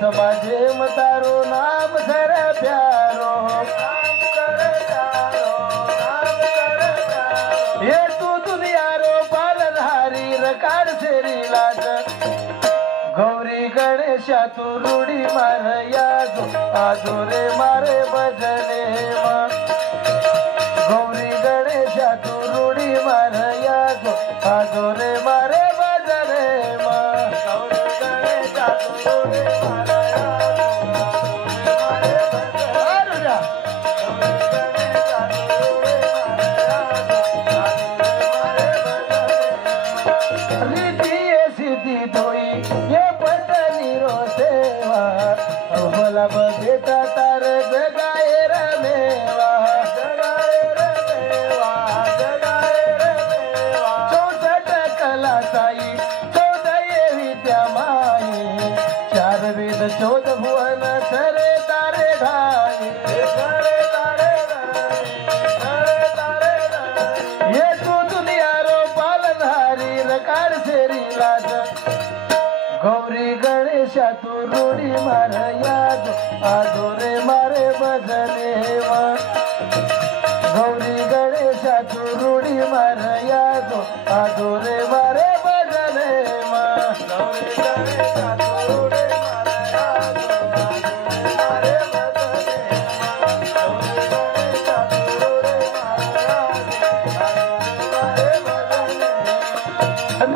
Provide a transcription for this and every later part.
समाजे मतारो नाम सर प्यारो ये तू दुनिया रो पालनहारी रकाड सेरी लाज गौरी गणेशा तू रूढी मार याजो आजो रे मारे भजने गौरी गणेशा तू रूढी मार याजो आजो रे मारे भजने गौरी गणेशा तू रूढी मार बेटा तार जगाए रमेवा चौसठ कला साई 14 विद्या माई 4 वेद 14 भुवन सरे तारे ढाई ये तू दुनिया रो पालनहारी रकाड सेरी लाज गौरी गणेशा तू रूढी मार याद आजो रे मारे भजने गौरी गणेशा तू रूढी मार याद आजो रे मारे भजने गौरी गणेशा तू रूढी मार याद मारे भजने गौरी गणेशा तू रूढी मार याद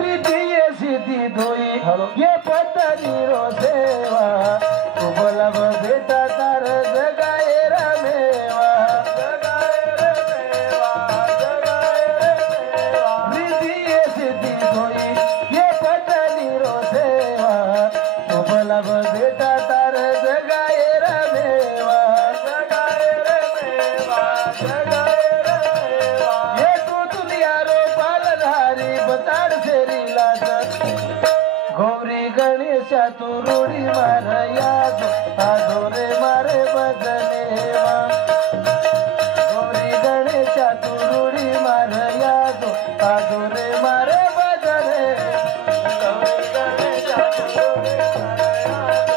रिद्धी सिद्धी धोई ये पत्नी रो सेवा तू बोला बेटा तार जगाए रमेवा रिद्धी सिद्धि धोई ये पत्नी रो सेवा तू बोला बेटा तार जगाए रमेवा ये तू दुनिया रो पालनहारी बताड सेरी लाज गौरी गणेशा तू रूढी मार याद आजो रे मारे भजने गौरी गणेशा तू रूढी मार याद आजो रे मारे भजने गौरी गणेशा तू रूढी मार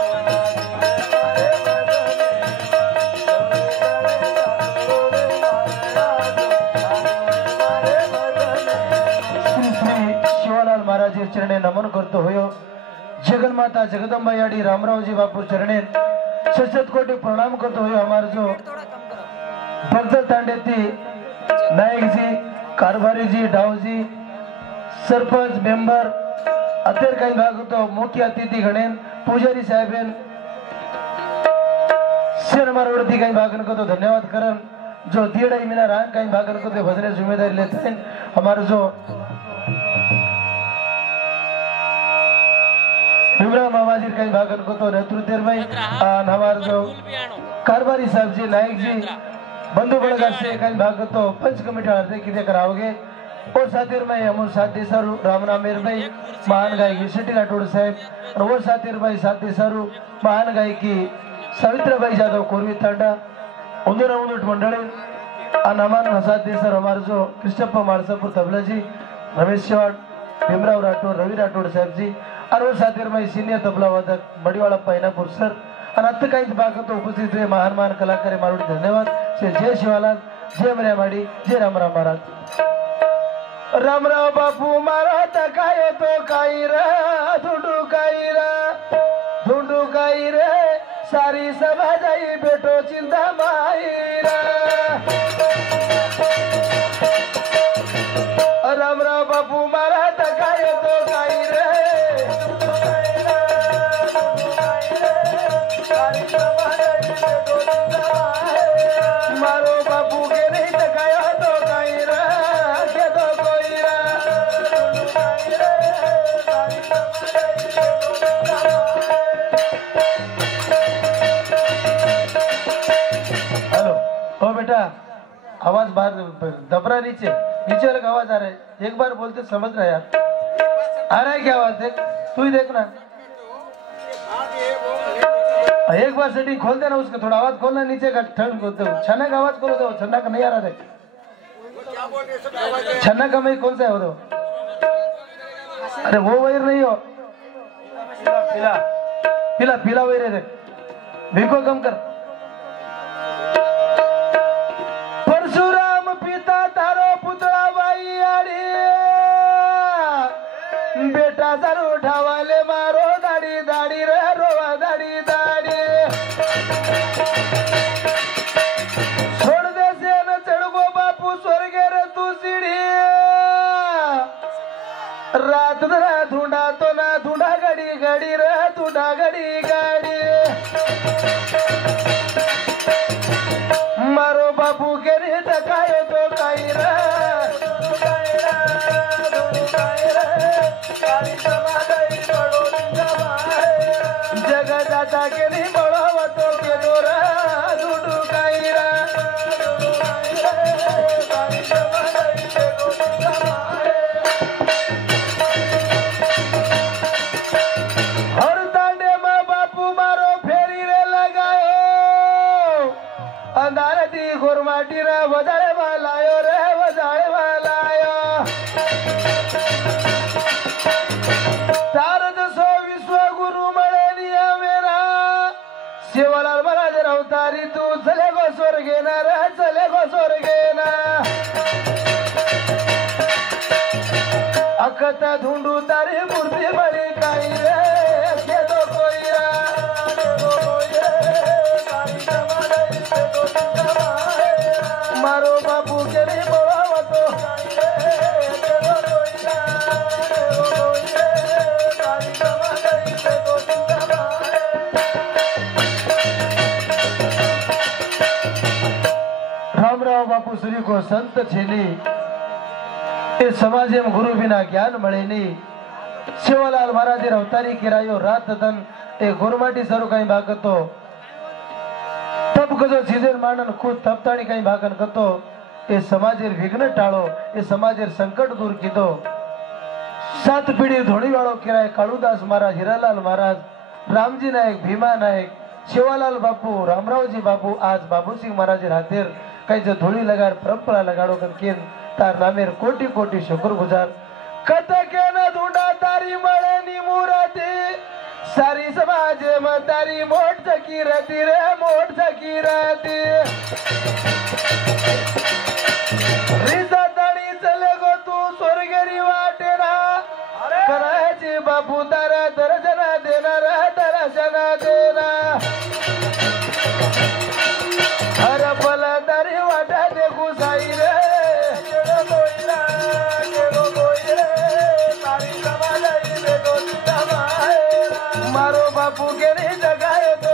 श्री श्री शिवालाल महाराज चरणे नमन करतो होयो जगन्माता जगदंबा याडी रामरावजी बापू चरणे सशत कोटी प्रणाम करतो होयो हमारे जो भक्त तांडेती नायक जी कारभारी जी डाव जी सरपंच मेंबर अतेर काही भाग होतो मुख्य अतिथी गणेन पुजारी साहेबेन शेर मारवरती काही भाग करतो धन्यवाद करन जो दियड़ा मीना रांग काही भाग करतो भजने जिम्मेदारी लेते हैं हमारे जो भीमराव मामाजी काही भागन को तो नेतृत्व में हमारे जो कारभारी साहब जी नायक जी बंधु बड़गा से काही भाग तो पंच कमेटी अर्थे किते कराओगे और साथीर में अमर साथी सर रामनामेर भाई महान गायकी सिटी राठौड़ साहब और वो साथीर भाई साथी सर महान गायकी सावित्रीबाई जाधव कोरवी तांडा उंदरा उंदट मंडळी अनामान साथी सर हमारे जो कृष्णप्पा माळसापुर तबला जी रमेश शेवाड़ भीमराव राठौड़ रवि राठौड़ साहब जी और वो साथीर में सीनियर तबला वादक मड़ीवाला पैनापुर सर और अत्त काही भाग तो उपस्थित हुए महान महान कलाकार मारुड़ी धन्यवाद से जय शिवालाल जय मरियामाड़ी जय रामराव महाराज रामराव बापू मारा तकाय तो काई रे धुंडू काई रे सारी सभा जाई बेटो चिंता माई रामराव बापू मारा तकाय तो काई रे मारो बापू के नहीं तकाया तो काई रे के तो कोई रे जा आवाज बाहर दबरा नीचे नीचे वाले का आवाज आ रहा है एक बार बोलते समझ रहा है यार आ रहा है क्या आवाज देख तू ही देखना एक बार सेटिंग खोल देना उसका थोड़ा आवाज खोलना नीचे का ठंड को दो छन्ना का आवाज खोलो दो छन्ना का नहीं आ रहा है छन्ना का मैं कौन सा है वो दो अरे वो वायर नहीं हो पीला पीला पीला वायर है भिको कम कर परशुराम पिता तारो पुतळा बाई आडी बेटा दारू ठावाले मारो दाडी दाडी रे रोवा दाडी दाडी छोड़ दे से न चढ़गो बापू स्वर्गे रे तू सीढ़ी रात दरा ढूंढा तो ना ढूंढा गड़ी गड़ी रे ढूंढा गड़ी गाड़ी मारो बापू के रे टकायो तो काई रे जगह दाता के रे बड़ो तो के दोरा ढूंढू काई रे हर दांडे में बापू मारो फेरी रे लगायो अंधार दी गुरमाटी रे वजाड़े वालायो रे वजाड़े वालायो तारद सो विश्व गुरु मळे निया मेरा शिवलाल महाराज अवतारी तू चले गो स्वर्गे ना रे चले गो स्वर्गे ना अखता ढूंढू तारी मूर्ति बड़ी काई रे के दो कोई मारो बापू के रे बोलाव तो रामराव बापू श्री को संत छेली એ સમાજમાં ગુરુ વિના જ્ઞાન મળે નહીં શિવલાલ મહારાજે અવતારી કેરાયો રાત ધન એ ગુરમાટી સરું કઈ ભાગતો તપ કજો સીઝન માનન ખુદ તપતાણી કઈ ભાગન કતો એ સમાજે વિઘ્ન ટાળો એ સમાજે સંકટ दूर કીધો સાત પીઢી ધોણી વાળો કેરાય કાળુદાસ મહારાજ હીરાલાલ મહારાજ રામજી નાયક ભીમા નાયક शिवालाल बापू रामरावजी बापू आज बाबूसिंह महाराज हाथेर कई जो धूली लगार परंपरा लगाड़ो कर तार नामेर कोटि कोटि शुक्र गुजार कत के न ढूंढा तारी मळे नी मूर्ति सारी समाज में तारी मोट सकी रहती रे मोट सकी रहती रिजा ताड़ी चले गो तू स्वर्गेरी वाटेरा करायची बापू तारा दर्शना देना रे दर्शना देना हर पल तारी वाटा देखू साई रे मारो बापू के रे जगाए तो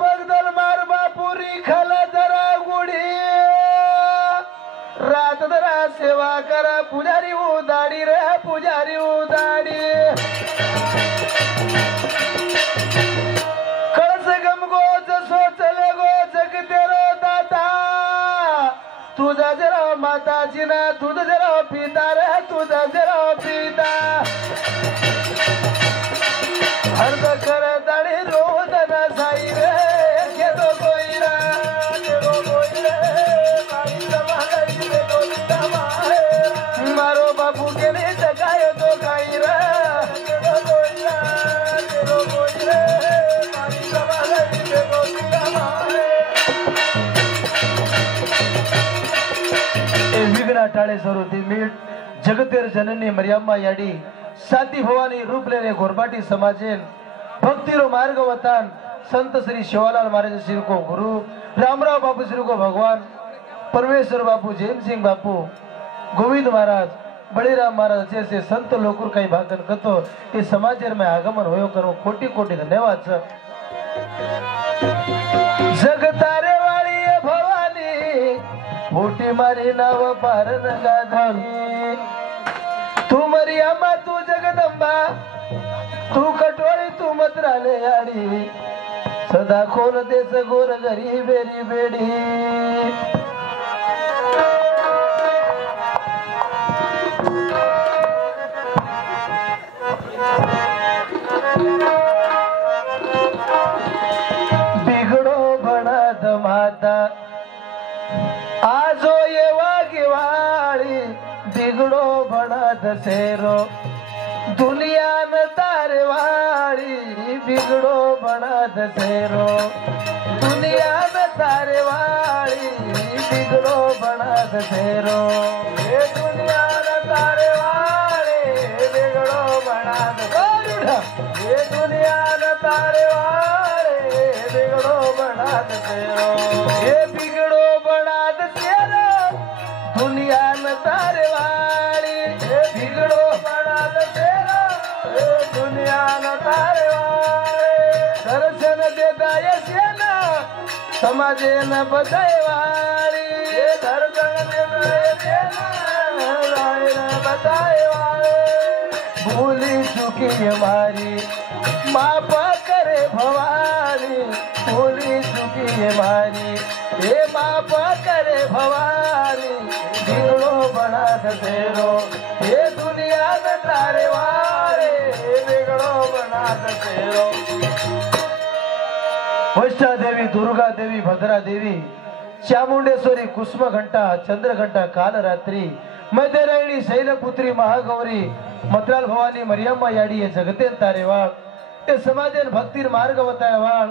बगदल मार बापूरी खला जरा गुडी रात दरा सेवा करा पुजारी उदाडी रे पुजारी उदाडी कळस गम गो जसो चले गो जग तेरो दाता तुझा जरा माताजी ना तुझ जरा पिता रे तुझा जरा पिता हर्द कर दाडी रोदना साई रे के तो कोईरा मारो बापू के लिए जगायो तो खाई रे विघ्ना टाळे स्वरूपी मीठ जगतेर जननी मर्यामा याडी साती भवानी रूप लेने गोरबाटी समाजेन भक्तिरो मार्ग वतान संत श्री शिवालाल महाराज श्री को गुरु रामराव बापू श्री को भगवान परमेश्वर बापू जैन सिंह बापू गोविंद महाराज बड़ीराम महाराज जैसे संत लोकुर कई भागन कतो इस समाजेर में आगमन होयो करो कोटि कोटि धन्यवाद छ जगतारे वाली भवानी फुटी मारी नाव पार नगाधानी तू मरियामा तू जगदंबा तू कटोळी तू मत्राले आडी सदा खोल देस गोर घरी बेरी बेडी बिगडो बनाद माता आजो येवा गिवाळी बिगडो बनाद सेरो दुनियान तारेवाड़ी बिगड़ो बनाद सेरो दुनियान तारेवाड़ी बिगड़ो बनाद सेरो ये दुनियान तारेवाड़ी बिगड़ो बनाद ये दुनियान तारेवाड़ी बिगड़ो बनाद सेरो ये बिगड़ो बनाद सेरो दुनियान तारेवाड़ी ये बिगड़ो बनाद सेरो दुनिया न तारे दर्शन देता यशना समाजे न बताए वाली दर्शन देता यशना बताए वाली भूली चुकी हमारी माप करे भवानी भूली चुकी हमारी ये माप करे भवानी बिगड़ो बना तेरो ये दुनिया में तारे वाले बिगड़ो बना तेरो वैष्णा देवी दुर्गा देवी भद्रा देवी चामुंडेश्वरी कुसुम घंटा चंद्र घंटा काल रात्रि मध्यरायणी शैलपुत्री महागौरी मत्राल भवानी मरियम्मा याडी ये जगतेन तारेवाळ ते समाजेन भक्तीर मार्ग बतायवाळ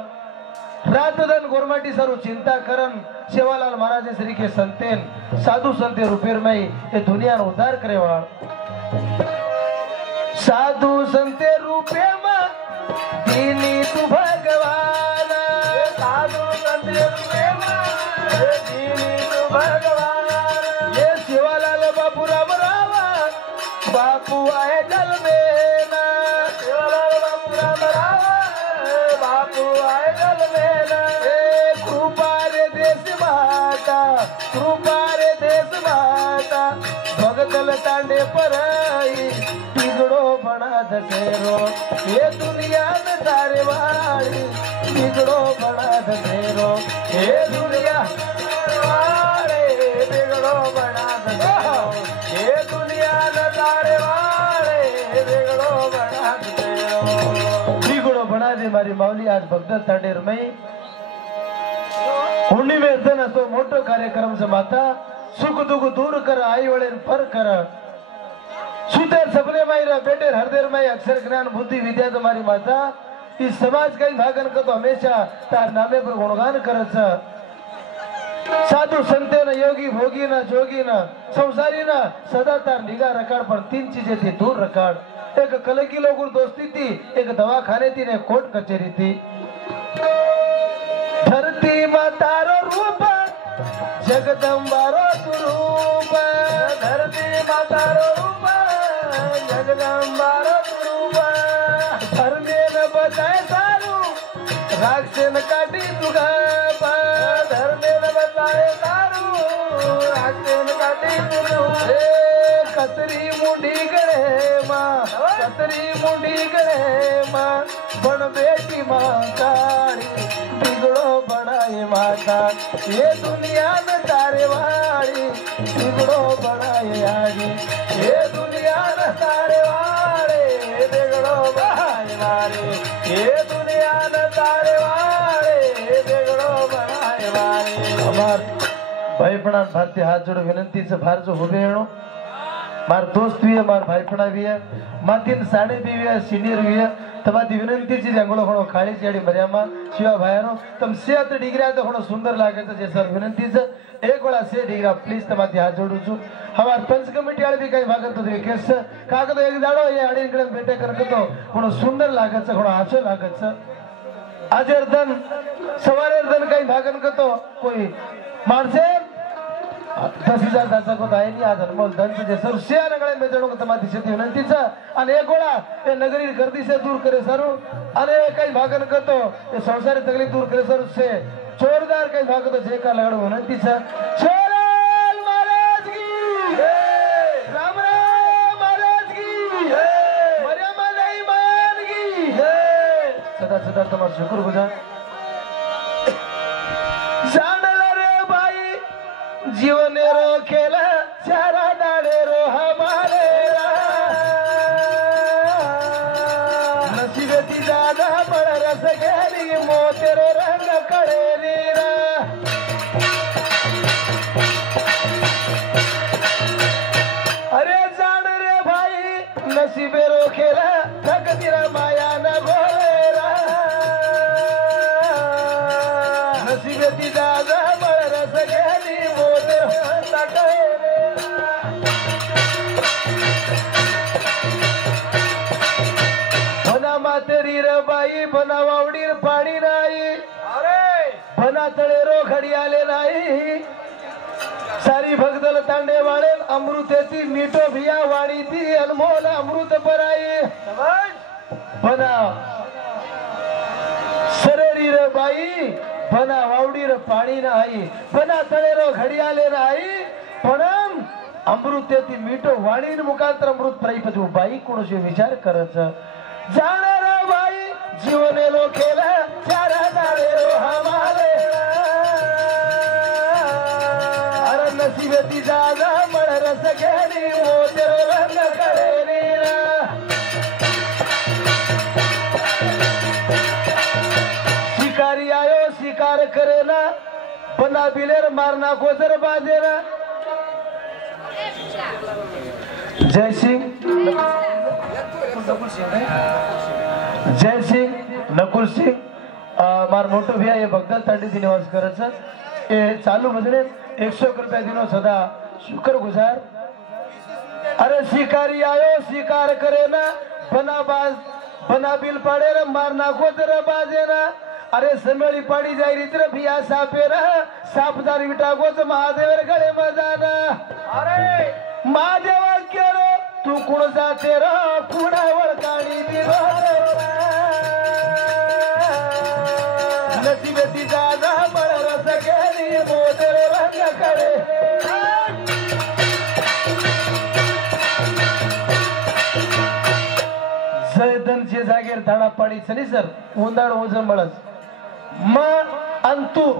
रातदन गोरमाटी सारू चिंता करन सेवालाल महाराज श्री के संतेन साधु संते रुपेरमय ये दुनिया नो उद्धार करेवाळ साधु संते रूपे में दीनी तू भगवान साधु संते रूपे में दीनी तू भगवान ये सेवालाल बापू राम रावा बापू आए जल में ना सेवालाल बापू राम रावा बापू आए जल में ना कृपा रे देश माता कृपा रे देश माता भगतल तांडे पराई बिगड़ो बना दसेरो ये दुनिया में तारे वाली बिगड़ो बना दसेरो ये दुनिया वाले बिगड़ो बना दसेरो ये दुनिया में तारे वाले बिगड़ो बना दसेरो बिगड़ो बना दे मारी माऊली आज भगत तांडेर में हुंडी में तो मोटो कार्यक्रम से माता सुख दुख दूर कर आई वड़े पर कर सुतेर सपने मायरा बेटे हरदेर माई अक्षर ज्ञान बुद्धि विद्या तुम्हारी माता इस समाज का भागन को तो हमेशा तार नामे पर गुणगान करत साधु संते न योगी भोगी न जोगी न संसारी न सदा तार निगाह रखाड़ पर तीन चीजें थी दूर रखाड़ एक कल की लोगों दोस्ती थी एक दवा खाने थी ने कोर्ट कचेरी थी धरती मातारो रूप जगदम्बारो स्वरूप धरती मातारो रूप जगदम्बारो स्वरूप धर्मे न बताए सारू राक्षे न काटी तुगा धर्मे न बताए सारू राक्षे न काटी तुगा कतरी मुंडी गणे माँ कतरी मुंडी गणे माँ बन बेटी माँ काली बिगड़ो बनाए माता ये दुनिया में तारे वाली बिगड़ो बनाए आगे ये दुनिया में तारे वाले बिगड़ो बनाए वाले ये दुनिया में तारे वाले बिगड़ो बनाए वाले हमार भाईपणा भारतीय हाथ जोड़ विनंती से भार जो हुबे हेणो मार दोस्त भी है मार भाईपणा भी है मातीन साडे भी है सीनियर भी है तमारी विनंती ची जंगलो घणो खाली छेडी मर्यामा शिवा भाईनो तम सेत डिग्री तो घणो सुंदर लागे छे सर विनंती छे एक वेळा से डिग्री प्लीज तमारी हाथ जोडू छु हमार पंच कमिटी वाले भी कई भागत तो केस कागद एक दाडो ये आडी कड़े बेटे करके तो घणो सुंदर लागे छे घणो आछो लागे छे आजर दन सवारे दन कई भागन के तो कोई मानसे 10,000 दासा को दाय नहीं आज अनमोल धन से सर शेयर गळे में जणो तमारी शेती विनंती छे आणि एक गोळा ए नगरी गर्दी से दूर करे सर अने कई भागन करतो ए संसारी तकलीफ दूर करे सर से जोरदार कई भाग तो जे का लगाडो विनंती छे छोरे शुक्रगुजार जानला रे भाई जीवन रो खेला चारा डाले रो हमारे नसीबे ती ज्यादा बड़ा रस गहरी मोतेरो रंग करे नीरा अरे जान रे भाई नसीबे रो खेला तकदीर माया न गोरेरा नसीबे ती ज्यादा बड़ा रस गहरी मोतेरो रंग करे भना मातेरी रे बाई भना वावडीर पाणी नाही अरे भना तळेरो घडियाले नाही सारी भगदल तांडे वाळेल अमृतेती मीठो भिया वाणी ती अनमोल अमृत पराई भना सरेरी रे बाई भना वावडीर पाणी नाही भना तळेरो घडियाले नाही पण अमृतेती मीठो वाणी मुखांतर अमृत प्राईपती बाई कोणशी विचार करच जाणार बाई जीवने लो खेला चारा डाले रो हमारे अरे नसीबे ती जागा मळ रस घेणी मोतेरो रंग करे नीरा शिकारी आयो शिकार करे ना बना बिलेर मारना गोजर बाजेरा जय सिंह नकुल सिंह मार मोटो भैया ये भगदल तांडी निवास करायचं ए चालू मधले 100 रुपया दिनो सदा शुक्रगुजार अरे शिकारी आयो शिकार करे ना बना बिल पाडे रे मार नाखो तर बाजे ना अरे समेळी पाडी जाई रित्र भिया सापे ना सापदारी विटागोच महादेवर गळे मजाना अरे महादेव केरो तू कुण जाते रा कुणा वळकाणी दिरो नसीबे ती जागा बळ रस गेली मोदर रंग करे जयदनचे जागेर धाडा पाडी चली सर उंदाड ओझं बळच म अंतु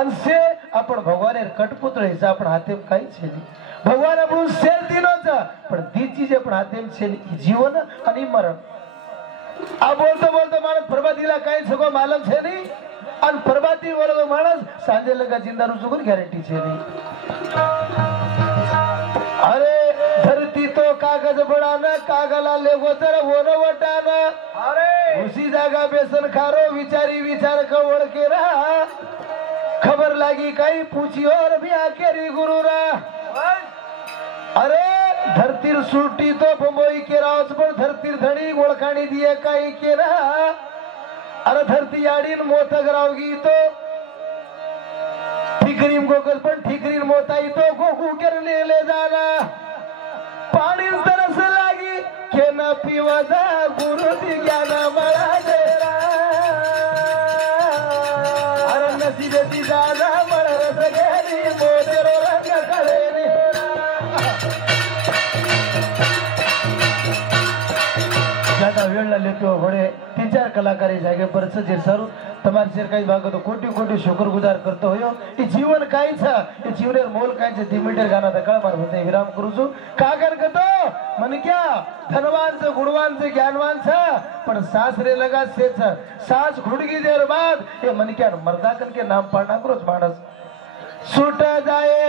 अनसे आपण भगवान कटपुतळीचा आपण हातेम काही छेली भगवान आपण सेल दिनोच पण दीची जे पण हातेम छेली जीवन आणि मरण आ बोलतो बोलतो माणूस प्रभातीला काही सगळं मालम छे नाही आणि प्रभाती वरलो माणूस सांजे लगा जिंदा रुचून गॅरंटी छे नाही अरे धरती तो कागज बडाना कागला लेगो तर होन वटाना अरे उसी जागा बेसन खारो विचारी विचार कवळ केरा खबर लागी काही पूछी और भी आकेरी गुरुरा अरे धरतीर सुटी तो बंबई के रावच पण धरतीर धडी ओळखाणी दिए काही केरा अरे धरती आडीन मोतग रावगी तो ठिकरीम गोगल पण ठिकरीन मोताई तो गोगू करले ले जाना पाणी तरस लागी के न पिवजा गुरु दी ज्ञान मला देरा अरे नसीबे ती जाना मळ रस गेली मोतेरो रंग करे ज्यादा वेळ लेतो घोडे 3-4 कलाकार जागे पर जे सर તમારી શેર કઈ ભાગો તો કોટી કોટી શુક્રગુજાર કરતો હોયો એ જીવન કાઈ છે એ જીવનેર મોલ કાઈ છે 2 મીટર ગાના દકળ માર બતે વિરામ કરું છું કાગર કતો मन क्या धनवान से गुणवान से ज्ञानवान છે પણ સાસરે લગા છે સાસ ઘુડगी देर बाद ये मन क्या मर्दाकन के नाम पाड़ना करो मानस छूट जाए।